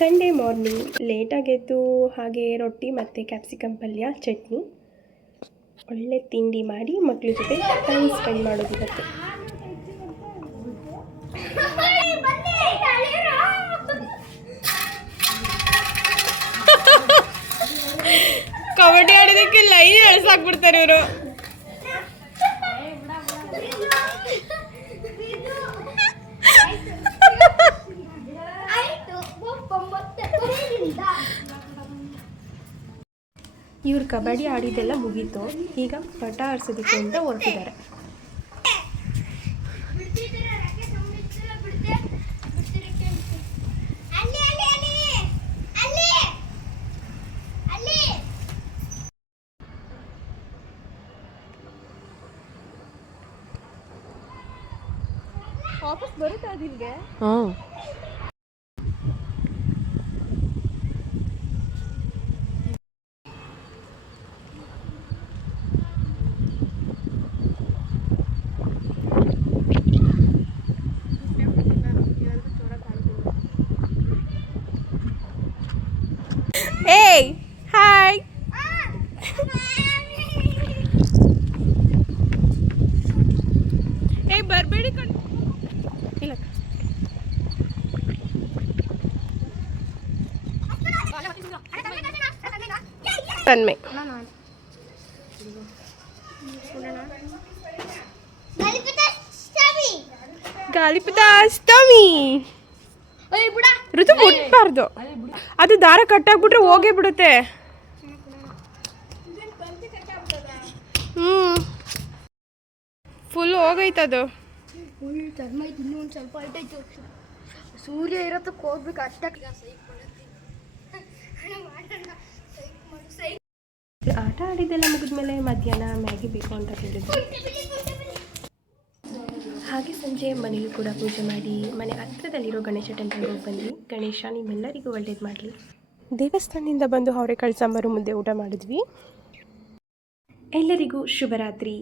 Sunday morning ಲೇಟಾಗೆದ್ದು ಹಾಗೆ ರೊಟ್ಟಿ ಮತ್ತು ಕ್ಯಾಪ್ಸಿಕಮ್ ಪಲ್ಯ ಚಟ್ನಿ ಒಳ್ಳೆ ತಿಂಡಿ ಮಾಡಿ ಮಕ್ಕಳ ಜೊತೆ ಟೈಮ್ ಸ್ಪೆಂಡ್ ಮಾಡೋದು ಇವತ್ತು. ಕಬಡ್ಡಿ ಆಡೋದಕ್ಕೆ ಲೈನ್ ಎಳ್ಸಾಕ್ಬಿಡ್ತಾರೆ ಇವರು. ಇವ್ರು ಕಬಡ್ಡಿ ಆಡಿದ್ದೆಲ್ಲ ಮುಗೀತು, ಈಗ ಪಟ ಆರಿಸೋದಕ್ಕೆ ಅಂತ ಹೊರಟಿದ್ದಾರೆ. ವಾಪಸ್ ಬರುತ್ತೆ ಅದಿಲ್ಗೆ. ಏಯ್ ಹಾಯ್, ಏಯ್ ಬರಬೇಡಿ ಕಣ್. ಇಲ್ಲ ತನ್ಮೆ ಗಾಳಿಪಟ ಅಷ್ಟಮಿ. ಋತು ಮುಟ್ಬಾರ್ದು, ಅದು ದಾರ ಕಟ್ಟಾಕ್ಬಿಟ್ರೆ ಹೋಗೇ ಬಿಡುತ್ತೆ. ಫುಲ್ ಹೋಗೈತದು. ಇನ್ನೊಂದು ಸ್ವಲ್ಪ ಐಟಾಯ್ತು. ಸೂರ್ಯ ಇರೋದಕ್ಕೆ ಹೋಗ್ಬೇಕು ಅಷ್ಟಕ್ಕೆ. ಆಟ ಆಡಿದ್ದೆಲ್ಲ ಮುಗಿದ್ಮೇಲೆ ಮಧ್ಯಾಹ್ನ ಮ್ಯಾಗಿ ಬೇಕು ಅಂತ ಕೇಳಿದ್ರು. ಹಾಗೆ ಸಂಜೆ ಮನೇಲಿ ಕೂಡ ಪೂಜೆ ಮಾಡಿ ಮನೆ ಹತ್ರದಲ್ಲಿರೋ ಗಣೇಶ ಟೆಂಪಲ್ಗೆ ಹೋಗಿ ಬಂದ್ವಿ. ಗಣೇಶ ನಿಮ್ಮೆಲ್ಲರಿಗೂ ಒಳ್ಳೇದು ಮಾಡಲಿ. ದೇವಸ್ಥಾನದಿಂದ ಬಂದು ಅವರೆಕಾಳು ಸಾಂಬಾರು ಮುದ್ದೆ ಊಟ ಮಾಡಿದ್ವಿ. ಎಲ್ಲರಿಗೂ ಶುಭರಾತ್ರಿ.